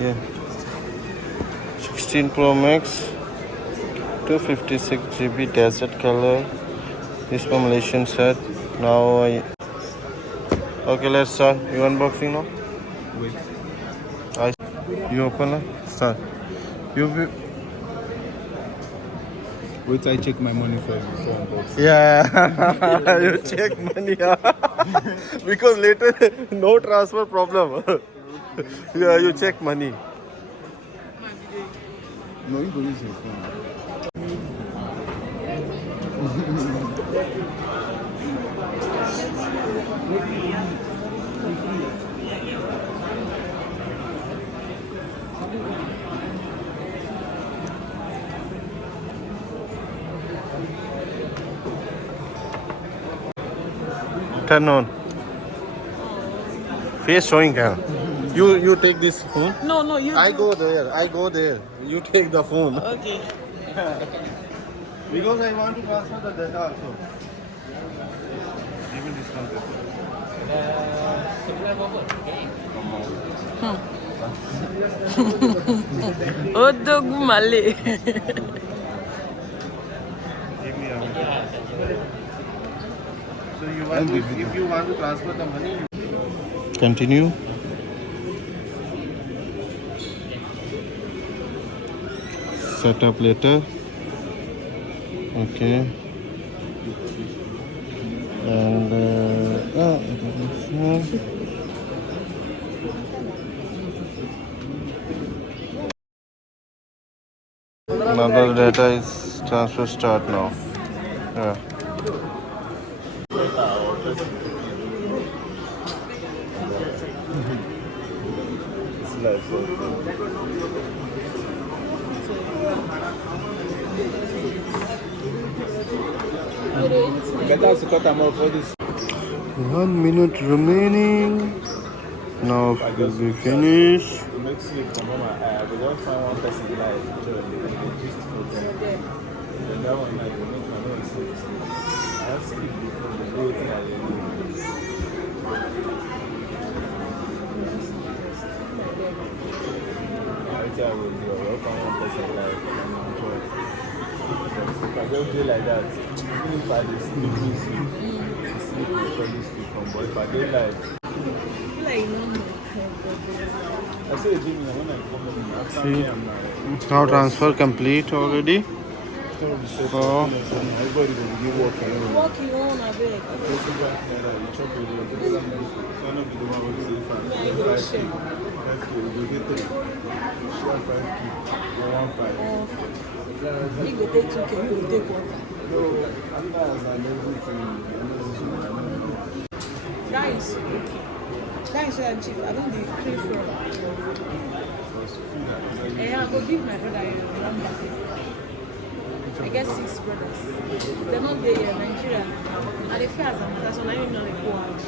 Yeah. 16 Pro Max, 256 GB desert color. This one Malaysian set. Now okay, let's start. You unboxing now? Wait. You open it? Start. You Wait, I check my money first before unboxing. Yeah, you check money, because later no transfer problem. Yeah, you check money. No, you go use your phone. 10 on. Face showing can. You take this phone. No, you. I go there. I go there. You take the phone. Okay. Because I want to transfer the data also. Even discounted. Odogu Malay. Give me a So you want if you want to transfer the money. Continue. Set up later. Okay. And another data is transfer start now. Yeah. Better to cut them off for this. 1 minute remaining. Now it will be finished. Make sleep from home. I will just find one person live. Just for them. Then that one night, will make my own sleep. I have sleep before the whole thing I did. I will do. I will find one person live and enjoy it. If I just do like that, even if I just sleep, sleep will surely sleep from. But if I do live, I say it didn't when I come home after me, I'm like, Now transfer complete already. so everybody will be working. Walking on a bit. You go take 2K, you go take 1. That is okay. That is cheap. I don't do crave from. I go give my brother a number. I guess 6 brothers. They're not there in Nigeria. And the fair as a matter, so now you know they go out.